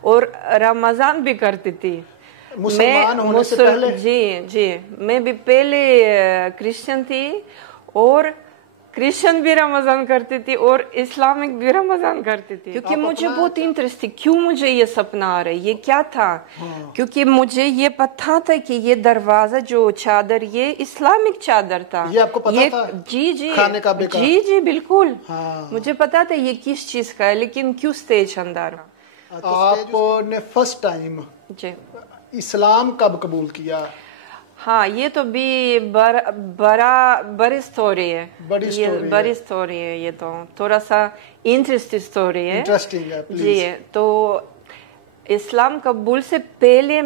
اور رمضان بھی کرتی تھی. مسلمان ہونے سے پہلے؟ جی میں بھی پہلے کرسچن تھی اور کرسچن بھی رمضان کرتی تھی اور اسلامک بھی رمضان کرتی تھی, کیونکہ مجھے بہت انٹرسٹ تھی کیوں مجھے یہ سپنا آ رہا ہے, یہ کیا تھا. کیونکہ مجھے یہ پتا تھا کہ یہ دروازہ جو چادر یہ اسلامک چادر تھا. یہ آپ کو پتا تھا؟ جی خانے کعبے کا؟ جی بالکل مجھے پتا تھا یہ کس چیز کا ہے, لیکن کیوں اسٹیج اندر. آپ نے فرسٹ ٹائم جی اسلام کب قبول کیا؟ ہاں یہ تو بھی بڑی سٹوری ہے, بڑی سٹوری ہے, یہ تو تھوڑا سا انٹرسٹنگ سٹوری ہے. انٹرسٹنگ ہے جی. تو اسلام قبول سے پہلے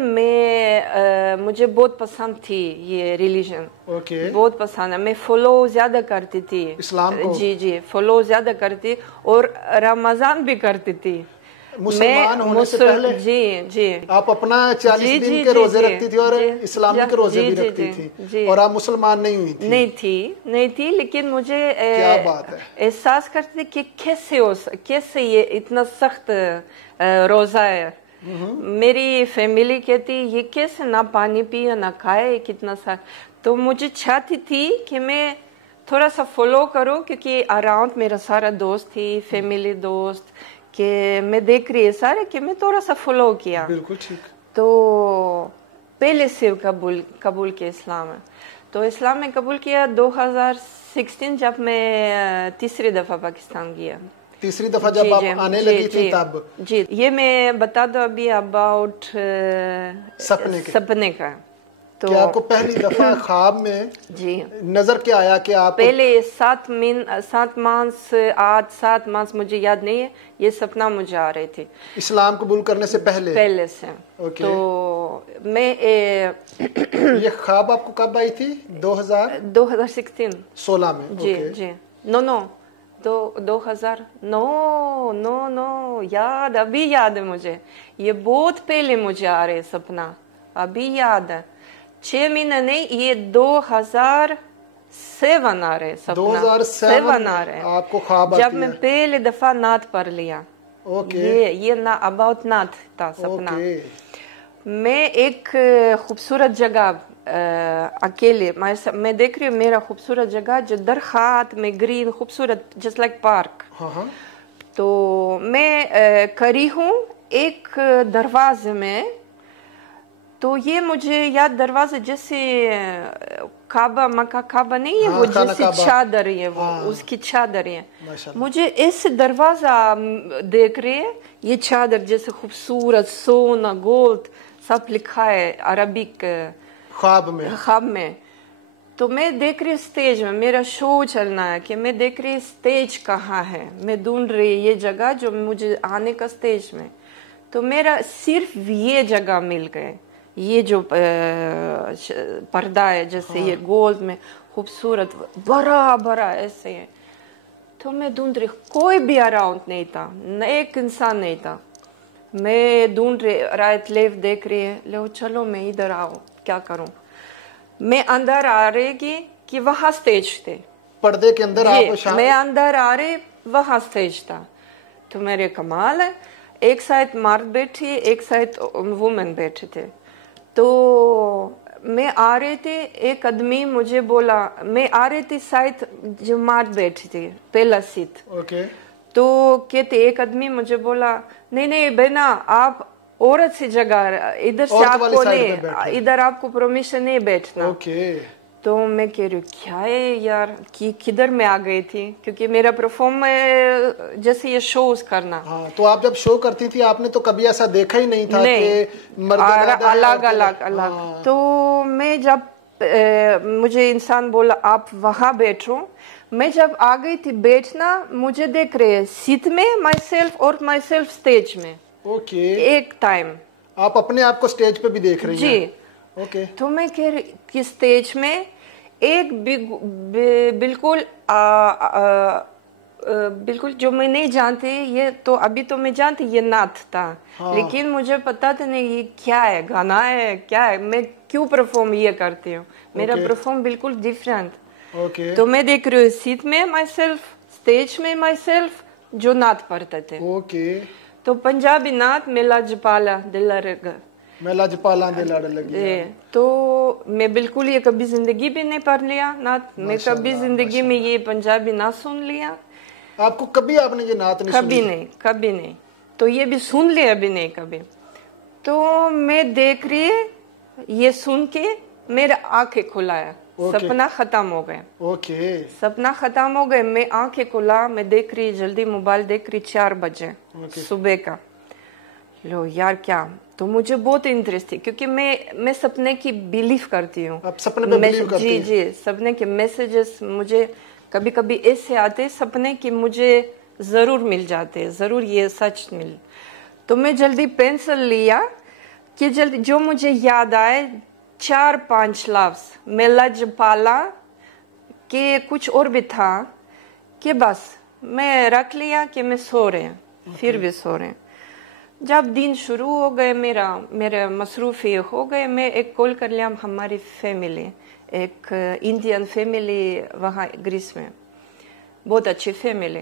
مجھے بہت پسند تھی یہ ریلیجن, بہت پسند ہے, میں فالو زیادہ کرتی تھی اسلام کو. جی فالو زیادہ کرتی اور رمضان بھی کرتی تھی. مسلمان ہونے سے پہلے جی آپ اپنا 40 دن کے روزے رکھتی تھی اور اسلامی کے روزے بھی رکھتی تھی, اور آپ مسلمان نہیں ہوئی تھی؟ نہیں تھی لیکن مجھے کیا بات ہے احساس کرتی تھی کہ کیسے یہ اتنا سخت روزہ ہے. میری فیملی کہتی یہ کیسے نہ پانی پیے نہ کھائے کتنا سا. تو مجھے چاہتی تھی کہ میں تھوڑا سا فالو کروں, کیونکہ اراؤنڈ میرا سارا دوست تھی, فیملی دوست, کہ میں دیکھ رہی ہے سارے کہ میں تھوڑا سا فالو کیا. بالکل ٹھیک. تو پہلے سے قبول کیا اسلام ہے. تو اسلام میں قبول کیا 2016 جب میں تیسری دفعہ پاکستان گیا. تیسری دفعہ جب آپ آنے لگی تھی تب؟ جی یہ میں بتا دوں ابھی اباؤٹ سپنے کا. تو آپ کو پہلی دفعہ خواب میں جی نظر کیا آیا کہ آپ پہلے 7 مانس مجھے یاد نہیں ہے, یہ سپنا مجھے آ رہے تھے اسلام قبول کرنے سے پہلے سے. تو میں یہ خواب آپ کو کب آئی تھی؟ 2016 میں. جی نو 2009 یاد, ابھی یاد ہے مجھے, یہ بہت پہلے مجھے آ رہے سپنا, ابھی یاد ہے. 6 مہینے نہیں, یہ 2007 آ رہے سپنا. 2007 آ رہے آپ کو خواب جب میں پہلے دفعہ نعت پڑھ لیا. یہ اباؤٹ نعت تھا سپنا. میں ایک خوبصورت جگہ اکیلے میں دیکھ رہی ہوں, میرا خوبصورت جگہ جو درخت میں گرین خوبصورت جس لائک پارک. تو میں کھڑی ہوں ایک دروازے میں. تو یہ مجھے یاد دروازے جیسے کعبہ, مکہ کعبہ نہیں ہے وہ, جیسے چادر ہے وہ, اس کی چادر ہے. مجھے اس دروازہ دیکھ رہے ہیں, یہ چادر جیسے خوبصورت سونا گولڈ سب لکھا ہے عربک خواب میں. تو میں دیکھ رہی اسٹیج میں, میرا شو چلنا ہے کہ میں دیکھ رہی اسٹیج کہاں ہے, میں ڈھونڈ رہی یہ جگہ جو مجھے آنے کا اسٹیج میں. تو میرا صرف یہ جگہ مل گئے, یہ جو پردہ ہے جیسے یہ گولڈ میں خوبصورت بڑا ایسے ہے. تو میں ڈھونڈ رہی, کوئی بھی اراؤنڈ نہیں تھا, ایک انسان نہیں تھا. میں ڈھونڈ رہی, رائٹ لیفٹ دیکھ رہی ہے, لو چلو میں ادھر آؤں, کیا کروں. میں اندر آ رہی گی کہ وہاں اسٹیج تھے, پردے کے اندر میں اندر آ رہی, وہاں اسٹیج تھا. تو میرے کمال ہے, ایک سائڈ مرد بیٹھی, ایک سائڈ وومن بیٹھے تھے. تو میں آ رہی تھی, ایک آدمی مجھے بولا, میں آ رہی تھی سائڈ جو مرد بیٹھی تھی پہلا سیٹ. تو کہتے ایک آدمی مجھے بولا, نہیں بہنا آپ عورت سی جگہ, ادھر سے آپ کو نہیں, ادھر آپ کو پرمیشن نہیں بیٹھنا. تو میں کہہ رہی ہوں کیا ہے یار, کدھر میں آ گئی تھی, کیونکہ میرا پرفارم جیسے یہ شوز کرنا. تو آپ جب شو کرتی تھی آپ نے تو کبھی ایسا دیکھا ہی نہیں تھا کہ مرد الگ. تو میں جب مجھے انسان بولا آپ وہاں بیٹھو, میں جب آ گئی تھی بیٹھنا, مجھے دیکھ رہے سیٹ میں مائی سیلف اور مائی سیلف اسٹیج میں ایک ٹائم. آپ اپنے آپ کو اسٹیج پہ بھی دیکھ رہی ہیں؟ جی. تو میں کہہ رہی کہ اسٹیج میں ایک بالکل جو میں نہیں جانتی, یہ تو ابھی تو میں جانتی یہ نعت تھا, لیکن مجھے پتا تھا نہیں یہ کیا ہے, گانا ہے کیا ہے, میں کیوں پرفارم یہ کرتی ہوں, میرا پرفارم بالکل ڈیفرنٹ. تو میں دیکھ رہی ہوں سیٹ میں مائی سیلف, اسٹیج میں مائی سیلف جو نعت پڑھتے تھے. تو پنجابی نعت میلا جپالا دلرگ، میلا جپالا دلرگ، تو میں بالکل یہ کبھی زندگی بھی نہیں پڑھ لیا نعت، میں کبھی زندگی میں یہ پنجابی نہ سن لیا. آپ کو کبھی آپ نے یہ نعت نہیں سنی؟ کبھی نہیں. تو یہ بھی سن لیا بھی نہیں کبھی. تو میں دیکھ رہی یہ سن کے میرا آنکھیں کھلایا، سپنا ختم ہو گئے. سپنا ختم ہو گئے، میں آنکھیں کھلا، میں دیکھ رہی جلدی موبائل دیکھ رہی 4 بجے صبح کا. لو یار کیا، تو مجھے بہت انٹرسٹ تھی کیونکہ میں سپنے کی بیلیف کرتی ہوں. جی سپنے کے میسیجز مجھے کبھی کبھی ایسے آتے سپنے کی مجھے ضرور مل جاتے، ضرور یہ سچ مل. تو میں جلدی پینسل لیا کہ جلدی جو مجھے یاد آئے 4-5 لفظ میلا جپالا کہ کچھ اور بھی تھا کہ بس میں رکھ لیا کہ میں سو رہے ہیں، پھر بھی سو رہے ہیں. جب دن شروع ہو گئے میرے مصروفی ہو گئے، میں ایک کال کر لیا ہماری فیملی، ایک انڈین فیملی وہاں گریس میں، بہت اچھی فیملی.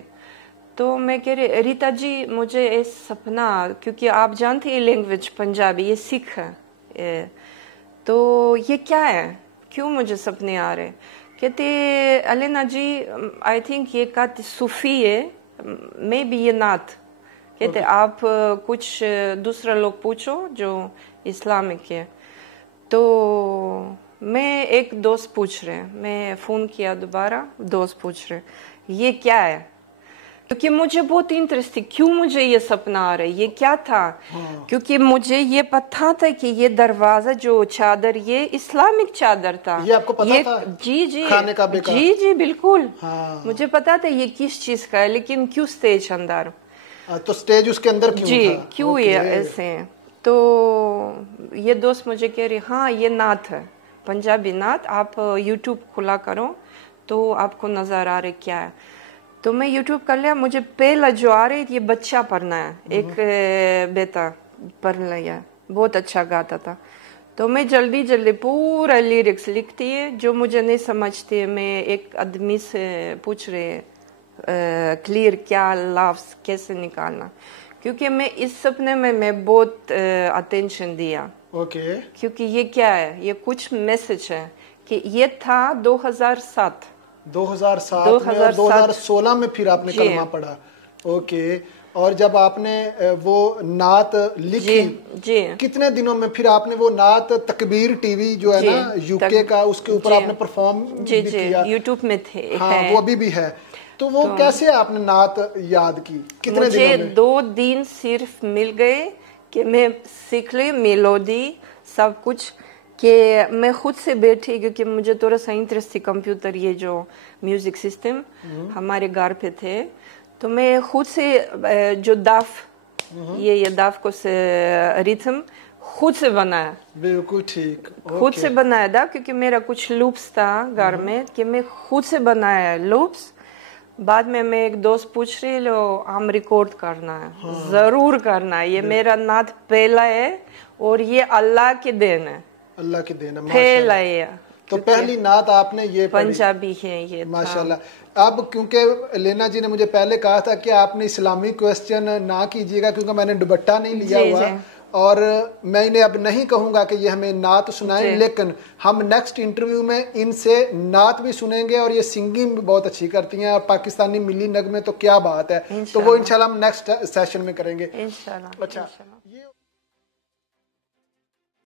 تو میں کہہ رہی ریتا جی مجھے یہ سپنا، کیونکہ آپ جانتے ہیں لینگویج پنجابی یہ سکھ ہے، تو یہ کیا ہے، کیوں مجھے سپنے آ رہے؟ کہتے الینا جی آئی تھنک یہ کہتے صوفی ہے، میں بھی یہ نعت. کہتے آپ کچھ دوسرا لوگ پوچھو جو اسلامک ہے. تو میں ایک دوست پوچھ رہے، میں فون کیا دوبارہ، دوست پوچھ رہے یہ کیا ہے، کیونکہ مجھے بہت انٹرسٹ تھی کیوں مجھے یہ سپنا آ رہا ہے، یہ کیا تھا. کیونکہ مجھے یہ پتہ تھا کہ یہ دروازہ جو چادر یہ اسلامک چادر تھا. یہ آپ کو پتا تھا؟ جی بالکل مجھے پتا تھا یہ کس چیز کا ہے، لیکن کیوں اسٹیج اندر، تو اسٹیج اس کے اندر کیوں یہ ایسے. تو یہ دوست مجھے کہہ رہی ہاں یہ نعت ہے، پنجابی نعت، آپ یوٹیوب کھلا کرو تو آپ کو نظر آ رہے کیا ہے. تو میں یوٹیوب کر لیا، مجھے پہلا جو آ رہی یہ بچہ پڑھنا ہے، ایک بیٹا پڑھ لیا، بہت اچھا گاتا تھا. تو میں جلدی پورا لیرکس لکھتی ہے، جو مجھے نہیں سمجھتی میں ایک آدمی سے پوچھ رہے کلیئر کیا لفظ کیسے نکالنا. کیونکہ میں اس سپنے میں بہت اٹینشن دیا، کیونکہ یہ کیا ہے، یہ کچھ میسج ہے کہ یہ تھا 2007 میں، اور 2016 میں پھر آپ نے کلمہ پڑھا. اور جب آپ نے وہ نعت لکھی کتنے دنوں میں پھر آپ نے وہ نعت تکبیر ٹی وی جو ہے نا UK کا، اس کے اوپر آپ نے پرفارم بھی کیا، یوٹیوب میں تھے، ہاں وہ ابھی بھی ہے. تو وہ کیسے آپ نے نعت یاد کی، کتنے دنوں میں؟ مجھے 2 دن صرف مل گئے کہ میں سیکھ لی میلودی سب کچھ، کہ میں خود سے بیٹھی، کیونکہ مجھے تھوڑا سا انٹرسٹ تھی کمپیوٹر، یہ جو میوزک سسٹم ہمارے گھر پہ تھے. تو میں خود سے جو داف یہ داف کو سے ریتھم خود سے بنایا. بالکل ٹھیک، خود سے بنایا تھا، کیونکہ میرا کچھ لوپس تھا گھر میں کہ میں خود سے بنایا لوپس. بعد میں ایک دوست پوچھ رہی لو ہم ریکارڈ کرنا ہے، ضرور کرنا ہے، یہ میرا نعت پہلا ہے اور یہ اللہ کی دین ہے، اللہ کی دین ہے، پہلا ہے. تو پہلی نعت آپ نے یہ پنجابی ہے یہ ماشاءاللہ. اب کیونکہ لینا جی نے مجھے پہلے کہا تھا کہ آپ نے اسلامی کویسچن نہ کیجیے گا، کیونکہ میں نے دوپٹہ نہیں لیا ہوا، اور میں انہیں اب نہیں کہوں گا کہ یہ ہمیں نعت سنائیں، لیکن ہم نیکسٹ انٹرویو میں ان سے نعت بھی سنیں گے. اور یہ سنگنگ بھی بہت اچھی کرتی ہیں، اور پاکستانی ملی نغمے تو کیا بات ہے. تو وہ انشاءاللہ ہم نیکسٹ سیشن میں کریں گے. انشاءاللہ. اچھا.